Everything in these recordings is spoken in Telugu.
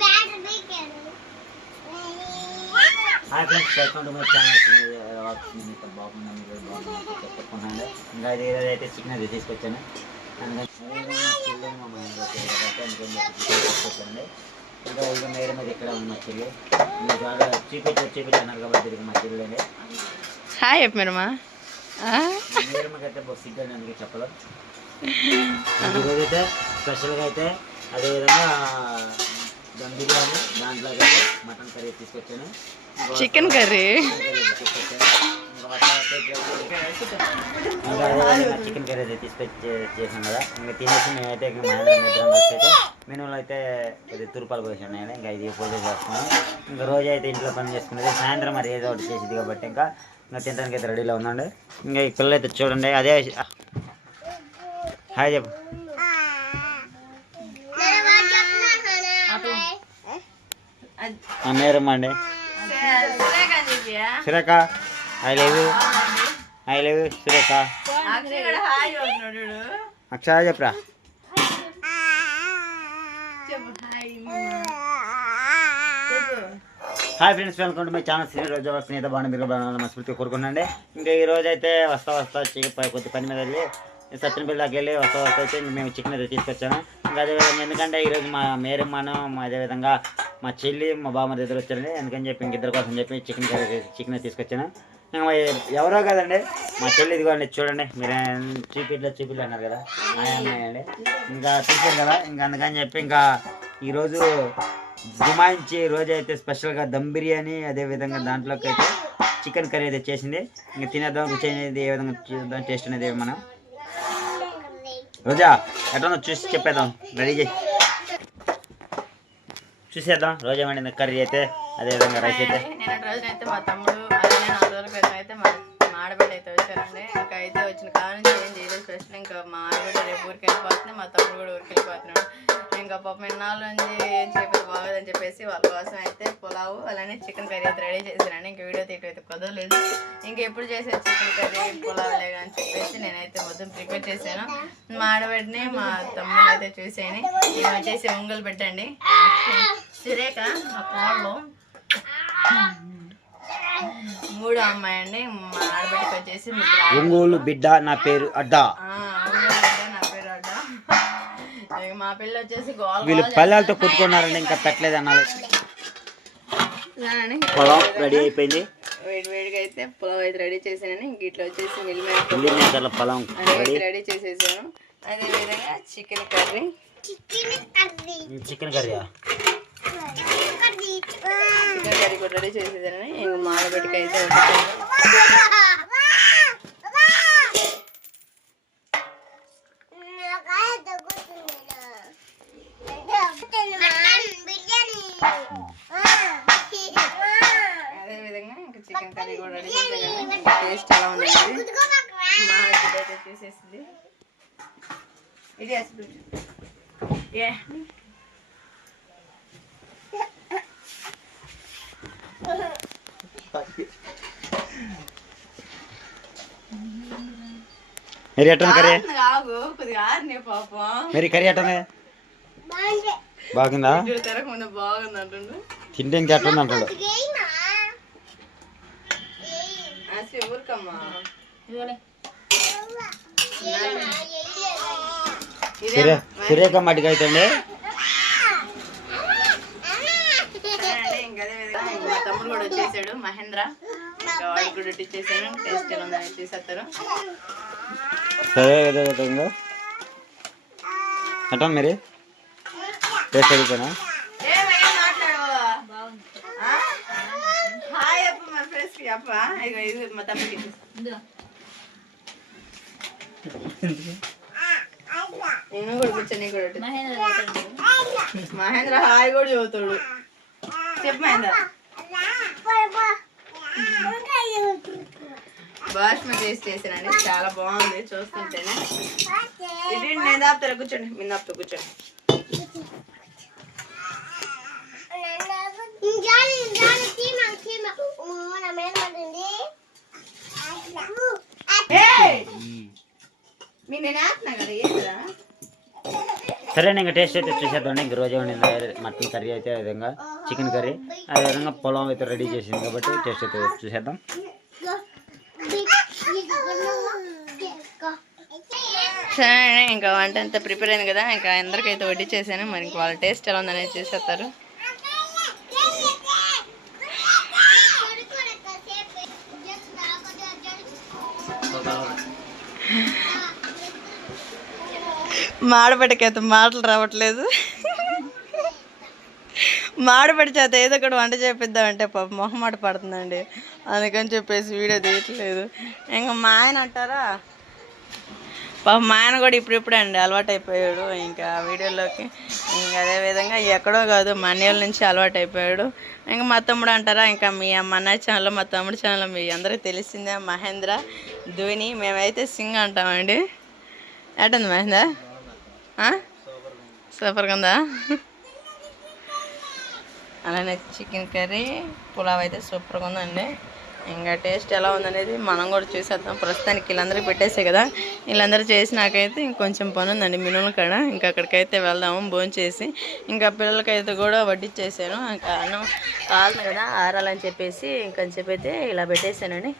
Bat hi friends welcome to my channel మీతో మీరు బాగున్నాను చెప్పుకున్నాను ఇంకా అది ఏదైతే అయితే తీసుకొచ్చాను ఇంకా ఇక మేడం అది ఇక్కడ ఉన్న చెల్లి మా హాయ్ స్పెషల్గా అయితే అదేవిధంగా దమ్ బిర్యానీ దాంట్లోకి అయితే మటన్ కర్రీ తీసుకొచ్చాను. Chicken curry. చికెన్ కర్రీ అయితే తీసుకొచ్చి చేసాం కదా. ఇంకా తినేసి మేమైతే ఇంకా మా ఇద్దరం కలిసి అయితే ఇది తురుపాలు పోసాను నేను ఇంకా ఇది పూజ చేస్తున్నాను ఇంకా రోజు అయితే ఇంట్లో పని చేసుకునేది సాయంత్రం మరి ఏదో ఒకటి చేసేది కాబట్టి ఇంకా ఇంకా తినడానికి అయితే రెడీలో ఉందండి ఇంకా ఈ పిల్లలు అయితే చూడండి అదే హాయ్ చెప్పు. నేరమ్మ అండి. సురేఖ ఐ లేవు ఐ లేవు సురేఖ. అక్షర చెప్పరా. Hi friends welcome to my channel Shri రోజు స్నేహిత బాగుంది మీరు బాగున్నా మనస్ఫూర్తి కోరుకున్నాండి ఇంకా ఈ రోజు అయితే వస్తా వస్తా చికెన్ కొద్ది పని మీద వెళ్ళి సత్యనపల్లికి వెళ్ళి వస్తా వస్తా అయితే మేము చికెన్ అయితే తీసుకొచ్చాము. ఇంకా అదేవిధంగా ఎందుకంటే ఈరోజు మా మేరమ్మను మా అదేవిధంగా మా చెల్లి మా బామ్మ దగ్గర వచ్చారండి. ఎందుకని చెప్పి ఇంక కోసం చెప్పి చికెన్ కర్రీ చికెన్ తీసుకొచ్చాను. ఇంకా ఎవరో కదండి మా చెల్లి ఇదిగోండి చూడండి. మీరు చూపిట్లో చూపిట్లు అన్నారు కదా. అండి. ఇంకా చూసారు కదా. ఇంకా అందుకని చెప్పి ఇంకా ఈరోజు గుమాయించి రోజైతే అయితే స్పెషల్గా దమ్ బిర్యానీ అదే విధంగా దాంట్లోకి అయితే చికెన్ కర్రీ అయితే చేసింది. ఇంకా తినేద్దాం రుచి అనేది ఏ విధంగా చూద్దాం టేస్ట్ అనేది మనం. రోజా ఎట్లా చూసి చెప్పేద్దాం. రెడీ చేసి చూసేద్దాం రోజా వండిన కర్రీ అయితే అదే విధంగా రైస్ అయితే. రోజునైతే మా తమ్ముడు అయితే మా మా ఆడబిడ్డ అయితే వచ్చారండి. ఇంకా అయితే వచ్చిన కాలం నుంచి ఏం చేయలేదు స్పెషల్ ఇంకా మా ఆడబిడ్డ రేపు ఊరికి వెళ్ళిపోతుంది మా తమ్ముడు కూడా ఊరికి వెళ్ళిపోతున్నాడు ఇంకా పాపం ఎన్నాళ్ళ నుంచి ఏం చేయకపోతే బాగోదని చెప్పేసి వాళ్ళ కోసం అయితే పులావు అలానే చికెన్ కర్రీ అయితే రెడీ చేశానండి ఇంకా వీడియో తీయటం అయితే కుదరలేదు. ఇంకా ఎప్పుడు చేసే చికెన్ కర్రీ పులావులే అని చెప్పేసి నేనైతే మొత్తం ప్రిపేర్ చేశాను. మా ఆడబిడ్డని మా తమ్ముడు అయితే చూసేయని మేము వచ్చేసి ఒంగోలు పెట్టండి. సురేఖ మా కోళ్ళు మూడో అమ్మాయి అండి. మా ఆడబిడ్డకి వచ్చేసి ఒంగోలు బిడ్డ నా పేరు అడ్డా ఆ, అవును బిడ్డ, నా పేరు అడ్డ ఇక మా పిల్ల వచ్చేసి గోల్ వీళ్ళు పల్లెలతో కుట్టుకున్నారండి ఇంకా పెట్టలేదు అన్నారు. పొలం రెడీ అయిపోయింది. వేడి వేడిగా అయితే పులావ్ అయితే రెడీ చేశానని ఇంక ఇట్లా వచ్చేసి మిల్ మేకర్ల పొలం రెడీ అయితే రెడీ. చేసేసాను. అదే విధంగా chicken curry. Chicken curry. Chicken curry. కూడా రెడీ చేసేసానని ఇంక మా ఆడబిడ్డకి అయితే వండుతాను అదే విధంగా ఇంకా చికెన్ కర్రీ కూడా రెడీ చేసేసాను టేస్ట్ ఎలా ఉందండి మా ఆడబిడ్డ అయితే చూసేసింది ఇది అసలు ఏ మరి ఎట్టుంది కర్రీ ఆగు కొద్దిగా ఆరినే పాపం మరి కర్రీ ఎట్టుంది బాగుందా ఇక్కడ తెరకు ముందు బాగుంది అంటుండు తింటే ఇంకా ఎట్లుంది అంటాడు అసలు ఊరికమ్మా సురే సురేఖ మట్టికి అయితే అండి. తమ్ముడు కూడా వచ్చేసాడు మహేంద్ర ఇంకా. వాడికి కూడా ఇచ్చేసాను టేస్ట్ ఎలా ఉందని చూసేస్తారు సరే మరి టేస్ట్ హాయ్ అప్ప మా ఇది మా తమ్ముడికి. ఇచ్చేస్తా. నేను కూడా కూర్చొని కూడా మహేంద్ర హాయ్ కూడా చదువుతాడు చెప్పు మహేంద్ర. బాస్మతి వేసి చేసానండి చాలా బాగుంది చూస్తుంటేనే. నేను దాపుతారా కూర్చోండి. మీ దాపుతా కూర్చోండి. మీ నేను ఆడుతున్నా కదా ఏదా సరే ఇంకా టేస్ట్ అయితే చూసేద్దాం. ఇంక రోజు వండింది మటన్ కర్రీ అయితే విధంగా చికెన్ కర్రీ అదే విధంగా పొలం అయితే రెడీ చేసింది కాబట్టి టేస్ట్ అయితే చూసేద్దాం. సరే ఇంకా వంట అంతా ప్రిపేర్ అయింది కదా ఇంకా అందరికైతే వడ్డీ చేశాను మరి ఇంక వాళ్ళ టేస్ట్ ఎలా ఉందనేది చూసేస్తారు. మాడబెట్టకైతే మాటలు రావట్లేదు. మాడబడి చేత ఏదో ఒకటి వంట చేపిద్దామంటే పాప మొహమాట పడుతుందండి. అందుకని చెప్పేసి వీడియో తీయట్లేదు. ఇంకా మా ఆయన అంటారా? పాప మా ఆయన కూడా ఇప్పుడిప్పుడే అండి అలవాటు అయిపోయాడు ఇంకా వీడియోలోకి ఇంకా అదే విధంగా ఎక్కడో కాదు మా అన్నయ్యల నుంచి అలవాటు అయిపోయాడు ఇంకా మా తమ్ముడు అంటారా? ఇంకా మీ మా అన్నయ్య ఛానల్ మా తమ్ముడు ఛానల్ మీ అందరికీ తెలిసిందే మహేంద్ర ధోని. మేమైతే సింగ్ అంటామండి. ఎటుంది మహేంద్ర? సూపర్గా ఉందా అలానే చికెన్ కర్రీ పులావ్ అయితే సూపర్గా ఉందండి ఇంకా టేస్ట్ ఎలా ఉందనేది మనం కూడా చూసేద్దాం. ప్రస్తుతానికి వీళ్ళందరికీ పెట్టేసే కదా. వీళ్ళందరూ చేసినాకైతే ఇంకొంచెం పని ఉందండి మినుముల కాడ. ఇంకా అక్కడికైతే వెళ్దాము భోజనం చేసి. ఇంకా పిల్లలకైతే కూడా వడ్డిచ్చేసాను. ఇంకా అన్నం కావాలి కదా ఆరాలని చెప్పేసి ఇంకొంచెం చెప్పైతే ఇలా పెట్టేశానండి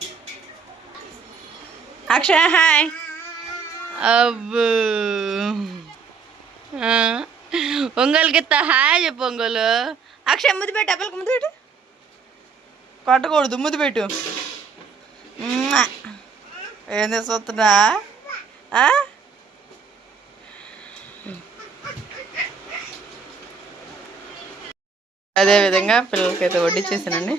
అక్షయ హాయ్. అబ్బో. ఒంగోలుకి హాయ్ చెప్పు ఒంగోలు. అక్షయ్ ముద్దు పెట్టు అప్పలకి ముద్దు పెట్టు. కొట్టకూడదు ముద్దు పెట్టు. మ్మ్. ఏం చేస్తున్నా? అదే విధంగా పిల్లలకైతే వడ్డిచ్చేసానండి.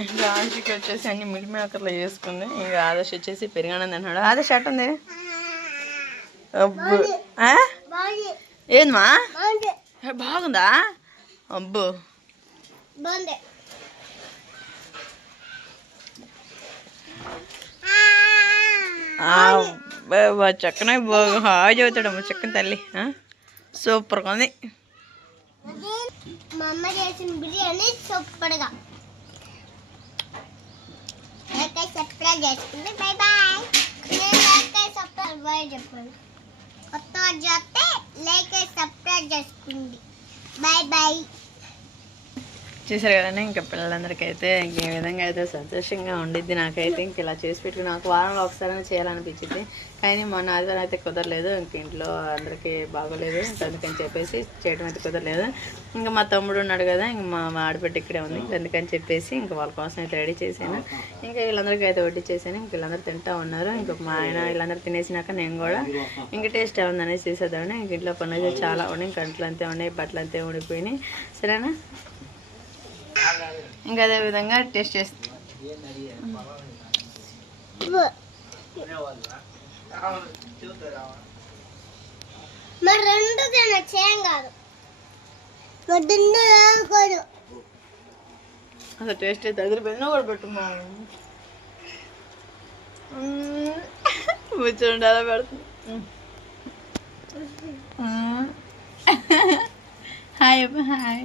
ఇంకా ఆంటీకి వచ్చేసి అన్ని మిల్ మేకర్లో వేసుకుంది. ఇంకా ఆదర్శ్ వచ్చేసి పెరిగానని అన్నాడు ఆదర్శ్ అట్ట ఉంది అబ్బో? ఏందమ్మా? బాగుందా. అబ్బో. చక్కన బాగా హాయి చదువుతాడమ్మ చక్కన తల్లి? సూపర్గా ఉంది. మా అమ్మ చేసిన బిర్యానీ సూపర్గా. సబ్స్క్రైబ్ బాయ్ నేను లైక్ సబ్స్క్రైబ్ బాయ్ చెప్పండి. కొత్త వాళ్ళు చేస్తే లైక్ సబ్స్క్రైబ్ చేసుకోండి బాయ్ బాయ్ చూసారు కదండి. ఇంకా పిల్లలందరికీ అయితే ఇంక ఈ విధంగా అయితే సంతోషంగా ఉండిద్ది నాకైతే. ఇంక ఇలా చేసి పెట్టుకుని నాకు వారంలో ఒకసారి చేయాలనిపించింది కానీ మొన్న ఆదివారం అయితే కుదరలేదు. ఇంక ఇంట్లో అందరికీ బాగోలేదు. అందుకని చెప్పేసి చేయడం అయితే కుదరలేదు. ఇంకా మా తమ్ముడు ఉన్నాడు కదా ఇంక మా ఆడబిడ్డ ఇక్కడే ఉంది. అందుకని చెప్పేసి ఇంకా వాళ్ళ కోసం అయితే రెడీ చేశాను. ఇంకా వీళ్ళందరికీ అయితే వడ్డీ చేశాను. ఇంక వీళ్ళందరూ తింటా ఉన్నారు. ఇంకా మా ఆయన వీళ్ళందరూ తినేసినాక నేను కూడా ఇంకా టేస్ట్ ఏముందనేసి చేసేద్దామని ఇంక ఇంట్లో పనులు చాలా ఉన్నాయి. ఇంక అంతే ఉన్నాయి బట్టలు అంతే ఉండిపోయినాయి. సరేనా? ఇంకా అదే విధంగా టేస్ట్ చేస్తాం. మరి రెండు తినచ్చు ఏం కాదు. పొద్దున్న కాదు. అసలు టేస్ట్ అయితే దగ్గర పెన్నా కూడా పెట్టుమా కూర్చోండి అలా పెడుతుంది. Hi hi.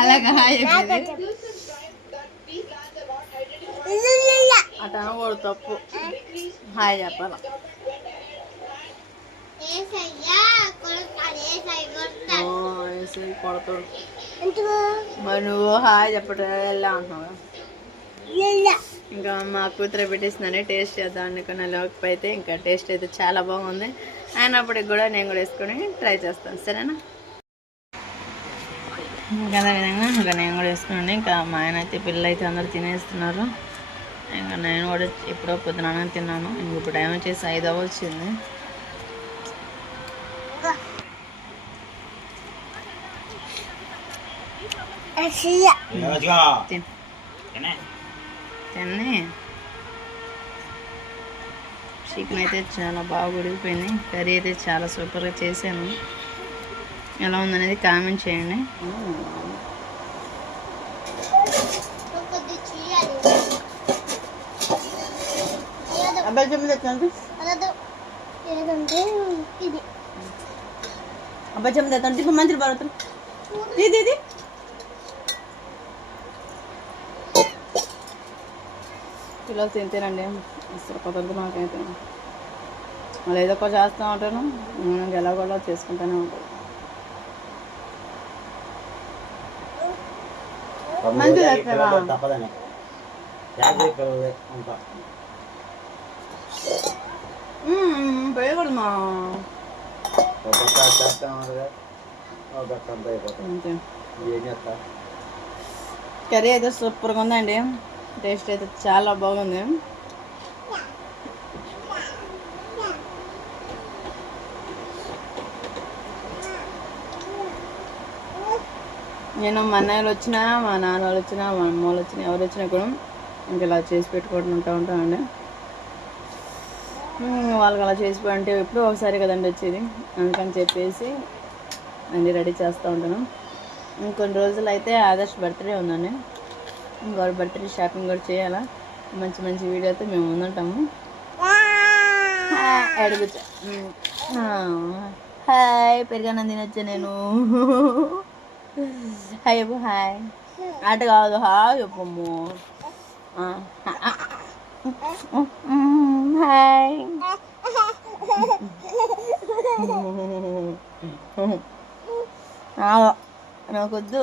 అలాగా హాయ్ చెప్పింది. తప్పు. హాయ్ చెప్పాల. కొడతాడు. మరి నువ్వు హాయ్ చెప్పటం వెళ్ళా అంటున్నావు? ఇంకా మా కూతురు పెట్టేసిందని టేస్ట్ చేద్దాం అనుకున్న లోపు అయితే ఇంకా టేస్ట్ అయితే చాలా బాగుంది. అయినప్పటికి కూడా నేను కూడా వేసుకొని ట్రై చేస్తాను. సరేనా? ఇంకా అదే విధంగా ఇంకా నేను కూడా వేసుకున్నాను. ఇంకా మా ఆయన అయితే పిల్లలు అయితే అందరూ తినేస్తున్నారు. ఇంకా నేను కూడా ఎప్పుడో పొద్దున తిన్నాను. ఇంక ఇప్పుడు టైం వచ్చేసి ఐదు వచ్చింది. తిని చికెన్ అయితే చాలా బాగా ఉడికిపోయింది. కర్రీ అయితే చాలా సూపర్గా చేశాను. ఎలా ఉందనేది కామెంట్ చేయండి. అబ్బాయి ఇప్పుడు మంచి ఇది ఇది పిల్లలు తింటేనండి అసలు కుదరదు నాకైతే. వాళ్ళు ఏదో ఒకటి చేస్తూ ఉంటాను. మనం ఎలా కూడా చేసుకుంటూనే ఉంటాను మంచిది ఈ అసలు. పిల్లలు తప్పదని యాభై పిల్లలు ఉంటా పోయకూడదు మా ఒక్కొక్క చేస్తా ఉండగా ఒక్కొక్క అంతా కర్రీ అయితే సూపర్గా ఉందండి. టేస్ట్ అయితే చాలా బాగుంది. నేను మా అన్నయ్యలు వచ్చినా మా నాన్న వాళ్ళు వచ్చినా మా అమ్మ వాళ్ళు వచ్చినా ఎవరు వచ్చినా కూడా ఇంక ఇలా చేసి పెట్టుకోవడం ఉంటా ఉంటామండి. వాళ్ళకి అలా చేసి అంటే ఎప్పుడూ ఒకసారి కదండి వచ్చేది. అందుకని చెప్పేసి అన్నీ రెడీ చేస్తూ ఉంటాను. ఇంకొన్ని రోజులు అయితే ఆదర్శ్ బర్త్డే ఉందండి. ఇంకోటి బర్త్డే షాపింగ్ కూడా చేయాలా. మంచి మంచి వీడియో అయితే మేము ముందుంటాము అడుగుతా హాయ్ పెరిగానని తినొచ్చా నేను? చెప్పు హాయ్ అటు కాదు హాయ్ చెప్పమ్ము హాయ్ నాకొద్దు